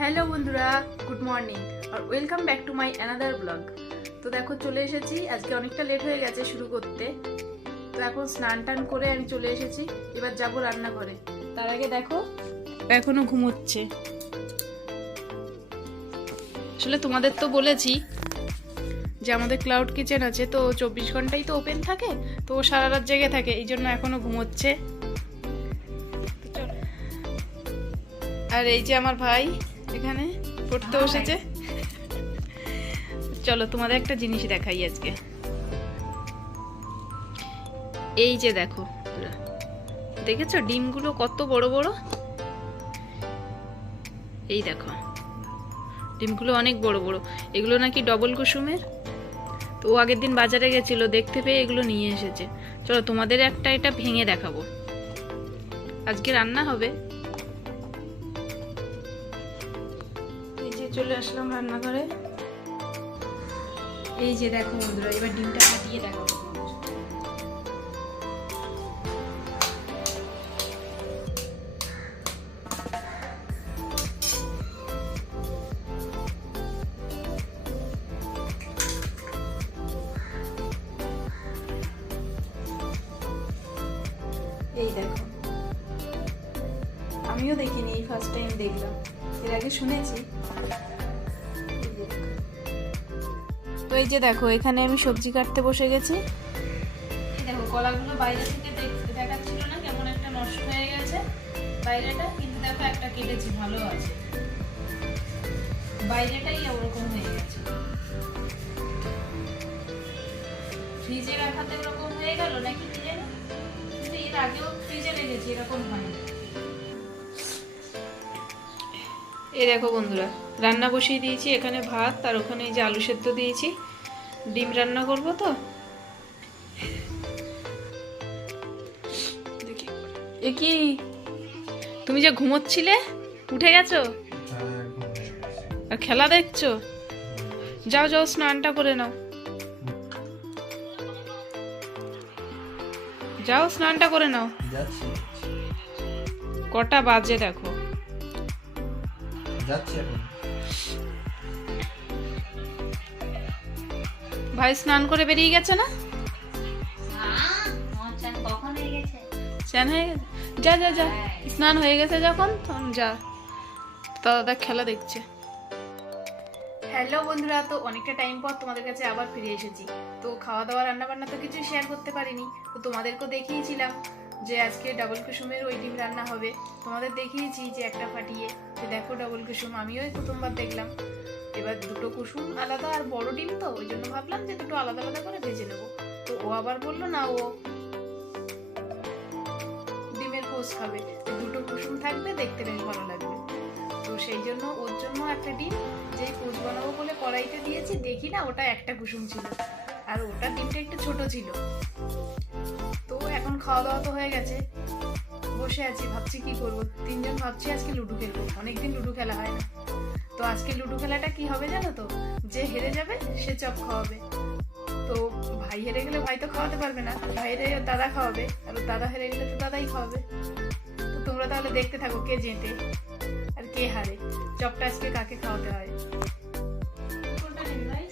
Hello বন্ধুরা, good morning আর welcome back to my another blog. তো দেখো চলে এসেছি, আজকে অনেকটা লেট হয়ে গেছে শুরু করতে। তো এখন স্নান টান করে আমি চলে এসেছি, এবার যাব রান্নাঘরে। তার আগে দেখো এখনো ঘুমোচ্ছে। আসলে তোমাদের তো বলেছি যে আমাদের ক্লাউড কিচেন আছে, তো 24 ঘন্টাই তো ওপেন থাকে, তো ও সারা রাত জেগে থাকে, এই জন্য এখনো ঘুমোচ্ছে। আর এই যে আমার ভাই এখানে পড়তে বসেছে। চলো তোমাদের একটা জিনিস দেখাই আজকে। এই যে দেখো, দেখেছো ডিমগুলো কত বড় বড়? এই দেখো ডিমগুলো অনেক বড় বড়। এগুলো নাকি ডবল কুসুমের। তো ও আগের দিন বাজারে গেছিল, দেখতে পেয়ে এগুলো নিয়ে এসেছে। চলো তোমাদের একটা এটা ভেঙে দেখাবো। আজকে রান্না হবে। এই যে চলে আসলাম রান্নাঘরে। এই যে দেখো বন্ধুরা, এবার ডিমটা ফাটিয়ে দেখাবো। এই দেখো, আমিও দেখিনি, এই ফার্স্ট টাইম দেখলাম, এর আগে শুনেছি। তো এই যে দেখো, এখানে আমি সবজি কাটতে বসে গেছি। এই দেখো কলাগুলো বাইরে থেকে দেখাচ্ছিল না, কেমন একটা নষ্ট হয়ে গেছে বাইরেটা, কিন্তু দেখো একটা কেটেছি, ভালো আছে। বাইরেটাই ওরকম হয়ে গেছে, ফ্রিজে রাখাতে ওরকম হয়ে গেল নাকি কি জানি, কিন্তু এর আগেও ফ্রিজে রেখেছি, এরকম হয়নি। এই দেখো বন্ধুরা, রান্না বসিয়ে দিয়েছি, এখানে ভাত আর ওখানে এই যে আলু সেদ্ধ দিয়েছি। ডিম রান্না করবো তো। দেখি এ কি, তুমি যে ঘুমোচ্ছিলে উঠে গেছো আর খেলা দেখছো? যাও যাও স্নানটা করে নাও, যাও স্নানটা করে নাও। কটা বাজে দেখো। ভাই স্নান করে বেরিয়ে গেছে না? স্নান হয়ে গেছে, যা যা যা, স্নান হয়ে গেছে যখন তখন যা, দাদা খেলা দেখছে। হ্যালো বন্ধুরা, তো অনেকটা টাইম পর তোমাদের কাছে আবার ফিরে এসেছি। তো খাওয়া দাওয়া রান্না বান্না তো কিছু শেয়ার করতে পারিনি, তো তোমাদেরকেও দেখিয়েছিলাম যে আজকে ডাবল কুসুমের ওই ডিম রান্না হবে। তোমাদের দেখিয়েছি যে একটা ফাটিয়ে, তো দেখো ডাবল কুসুম, আমিও প্রথমবার দেখলাম। এবার দুটো কুসুম আলাদা আর বড় ডিম, তো ওই জন্য ভাবলাম যে দুটো আলাদা আলাদা করে ভেজে নেবো। তো ও আবার বললো না, ও ডিমের পোস্ট খাবে, দুটো কুসুম থাকবে, দেখতে বেশ ভালো লাগবে। তো সেই জন্য ওর জন্য একটা ডিম, যেই পোস্ট বানাবো বলে কড়াইতে দিয়েছি, দেখি না ওটা একটা কুসুম ছিল, আর ওটা ডিমটা একটু ছোট ছিল। তো এখন খাওয়া দাওয়া তো হয়ে গেছে, বসে আছি, ভাবছি কি করবো। তিনজন ভাবছি আজকে লুডো খেলবো, অনেকদিন লুডো খেলা হয় না। তো আজকে লুডো খেলাটা কি হবে জানো তো? যে হেরে যাবে সে চপ খাওয়াবে। তো ভাই হেরে গেলে ভাই তো খাওয়াতে পারবে না, ভাইয়ের দাদা খাওয়াবে, আর দাদা হেরে গেলে তো দাদাই খাওয়াবে। তো তোমরা তাহলে দেখতে থাকো কে জেতে আর কে হারে, চপটা আজকে কাকে খাওয়াতে হয়। কোনটা নিবি ভাই?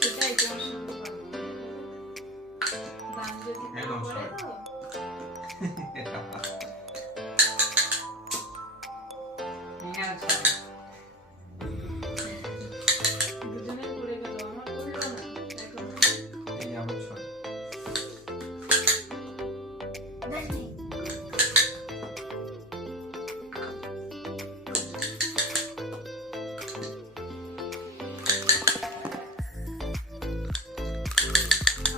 সেটাই তোমার সঙ্গে দাম যদি পড়ে তো দুজনের পড়ে গেল, আমার পড়লো না। দেখো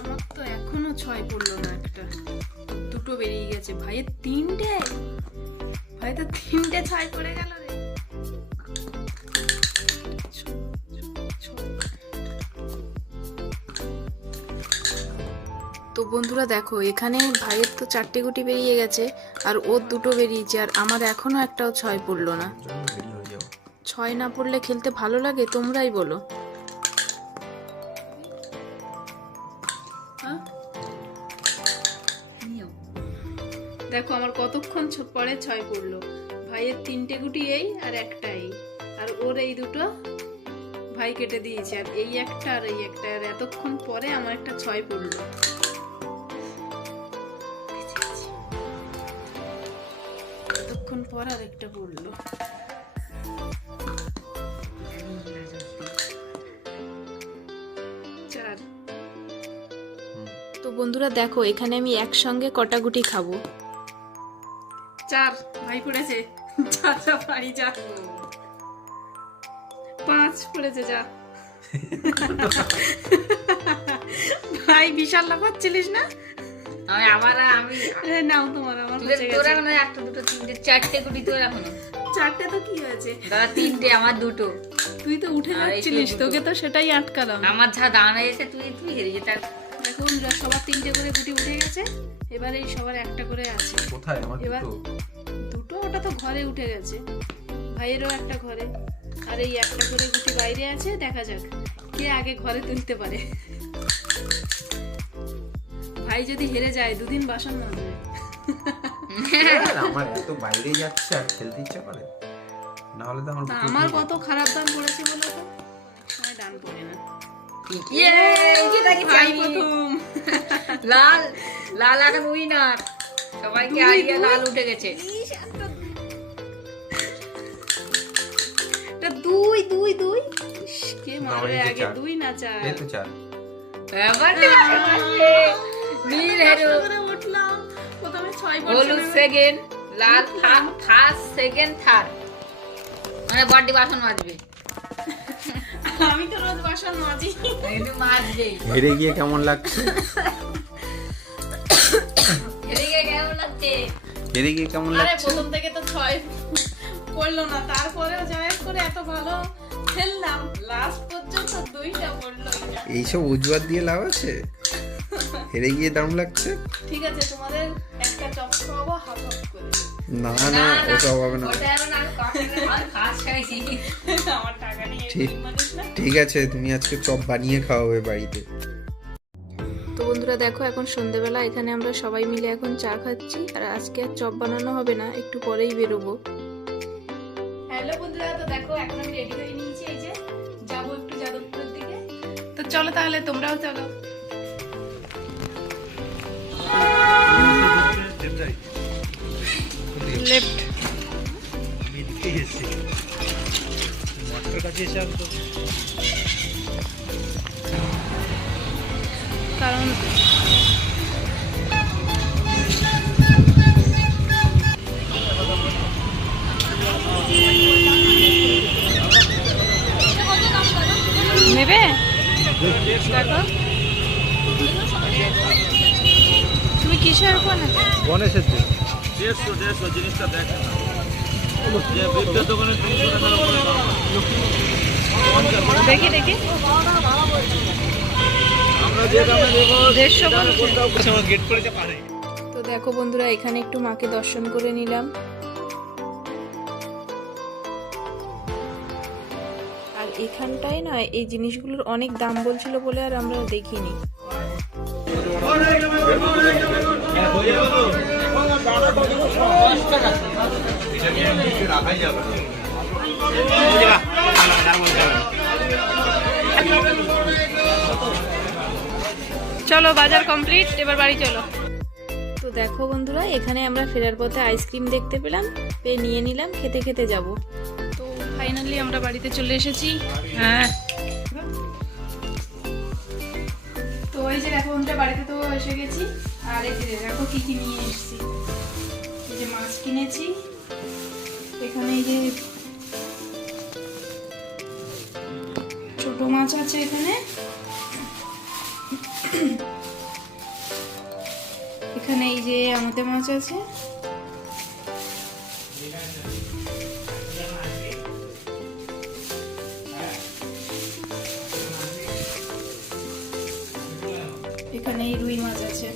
আমার তো এখনো 6 পড়লো না, একটা দুটো বেরিয়ে গেছে, ভাইয়ের 3টে, ভাই তো 3টে 6 পড়ে গেল রে। তো বন্ধুরা দেখো, এখানে ভাইয়ের তো 4টে গুটি বেরিয়ে গেছে, আর ওর 2টো বেরিয়েছে, আর আমার এখনো একটাও 6 পড়লো না। ছয় না পড়লে খেলতে ভালো লাগে, তোমরাই বলো। দেখো আমার কতক্ষণ পরে ছয় পড়লো। ভাইয়ের 3টে গুটি এই আর একটা এই, আর ওর এই দুটো ভাই কেটে দিয়েছে, আর এই একটা আর এই একটা, আর এতক্ষণ পরে আমার একটা ছয় পড়লো। এতক্ষণ পর আর একটা পড়লো। তো বন্ধুরা দেখো এখানে আমি একসঙ্গে কটা গুটি খাবো। 4 ভাই পড়েছে, যা পারি যা। 5 পড়েছে, যা। ভাই বিশাল লাফাচ্ছিলিস না? আমি নাও তোমার, আমার তোরা না একটা দুটো তিনটে চারটে গুটি তোর এখনো। 4টে তো কি হয়েছে দাদা? 3টে, আমার 2টো। তুই তো উঠে যাচ্ছিলিস, তোকে তো সেটাই আটকালাম। আমার যা দাঁড়ায় এসে তুই হেরে যেতে। দেখো সবার 3টে করে গুটি উঠে গেছে, এবারে এই সবার একটা করে আছে। কোথায় আমার এবার দুটো, ওটা তো ঘরে উঠে গেছে, ভাইয়েরও একটা ঘরে, আর এই একটা করে গুটি বাইরে আছে। দেখা যাক কে আগে ঘরে তুলতে পারে। ভাই যদি হেরে যায় 2 দিন বাসন মাজবে। আমার এত বাইরে যাচ্ছে আর খেলতে ইচ্ছা করে না, হলে তো আমার কত খারাপ দান পড়েছে বলো তো, সময় দান পড়ে না। ভাই প্রথম লাল লাল এখন উইনার, সবাইকে হারিয়ে লাল উঠে গেছে। 2 কে মারবে আগে? 2 না 4? এই তো 4। নীল হেরো উঠলাম প্রথমে 6 হলুদ সেকেন্ড, লাল ফার্স্ট সেকেন্ড থার্ড। মানে বডি বাসন মাজবে। আমি তো রোজ বাসন মাজি। কিন্তু মাজবে। হেরে গিয়ে কেমন লাগছে? হেরে গিয়ে কেমন লাগছে? হেরে গিয়ে কেমন আরে লাগছে? প্রথম থেকে তো 6 পড়লো না, তারপরেও জয়েস করে এত ভালো খেললাম, লাস্ট পর্যন্ত 2টা পড়লো। এইসব উজবাদ দিয়ে লাভ আছে? হেরে গিয়ে দারুণ লাগছে। ঠিক আছে, তোমাদের একটা চপ খাওয়াবো হাফ হাফ করে। না না, ওটা হবে না। ওটা এখন আমি কখনো ফার্স্ট খাইছি। আমার টাকা নিয়ে ঠিক। মানুষ না। ঠিক আছে, তুমি আজকে চপ বানিয়ে খাওয়াবে বাড়িতে। তো বন্ধুরা দেখো এখন সন্ধ্যেবেলা এখানে আমরা সবাই মিলে এখন চা খাচ্ছি, আর আজকে আর চপ বানানো হবে না, একটু পরেই বেরোবো। হ্যালো বন্ধুরা, তো দেখো এখন আমি রেডি হয়ে নিয়েছি, এই যে যাবো একটু যাদবপুরের দিকে। তো চলো তাহলে, তোমরাও চলো। লেফট কারণ নেবে দেখো তুমি কিসের উপর না গণেশের দিন 150 জিনিসটা দেখে না, যে বিদ্যুৎ দোকানে 300 টাকার উপরে দেখি দেখি আমরা যে দামে দেবো 150 গেট করে যে পারে। তো দেখো বন্ধুরা এখানে একটু মাকে দর্শন করে নিলাম, আর এখানটায় না এই জিনিসগুলোর অনেক দাম বলছিল বলে আর আমরা দেখিনি। চলো বাজার কমপ্লিট, এবার বাড়ি চলো। তো দেখো বন্ধুরা এখানে আমরা ফেরার পথে আইসক্রিম দেখতে পেলাম, পেয়ে নিয়ে নিলাম, খেতে খেতে যাব। তো ফাইনালি আমরা বাড়িতে চলে এসেছি। হ্যাঁ তো এই যে দেখো আমরা বাড়িতে তো এসে গেছি, আর এই যে দেখো কি কি নিয়ে এসেছি। এই যে মাছ কিনেছি, এখানে এই যে ছোট মাছ আছে, এখানে এখানে এই যে আমাদের মাছ আছে, এখানে এই রুই মাছ আছে,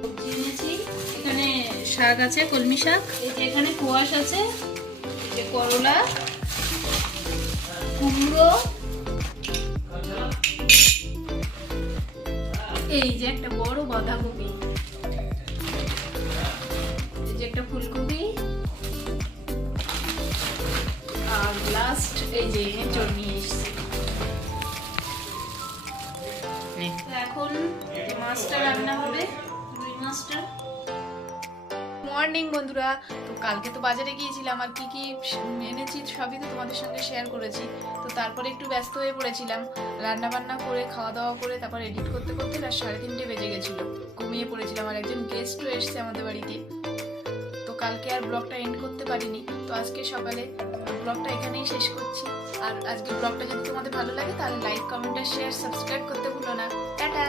সবজি এনেছি, এখানে শাক আছে কলমি শাক, এই যে এখানে কোয়াশ আছে, এই যে করলা, কুমড়ো, এই যে একটা বড় বাঁধাকপি, এই যে একটা ফুলকপি, আর লাস্ট এই যে এঁচড় নিয়ে এসেছি। তো এখন মাছটা রান্না হবে, রুই মাছটা। মর্নিং বন্ধুরা, তো কালকে তো বাজারে গিয়েছিলাম আর কি কি এনেছি সবই তো তোমাদের সঙ্গে শেয়ার করেছি। তো তারপরে একটু ব্যস্ত হয়ে পড়েছিলাম, রান্না বান্না করে খাওয়া দাওয়া করে তারপর এডিট করতে করতে রাত 3:30 বেজে গেছিলো, ঘুমিয়ে পড়েছিলাম। আর একজন গেস্টও এসছে আমাদের বাড়িতে, তো কালকে আর ব্লগটা এন্ড করতে পারিনি। তো আজকে সকালে ব্লগটা এখানেই শেষ করছি। আর আজকে ব্লগটা যদি তোমাদের ভালো লাগে তাহলে লাইক, কমেন্ট আর শেয়ার, সাবস্ক্রাইব করতে ভুলো না। টাটা।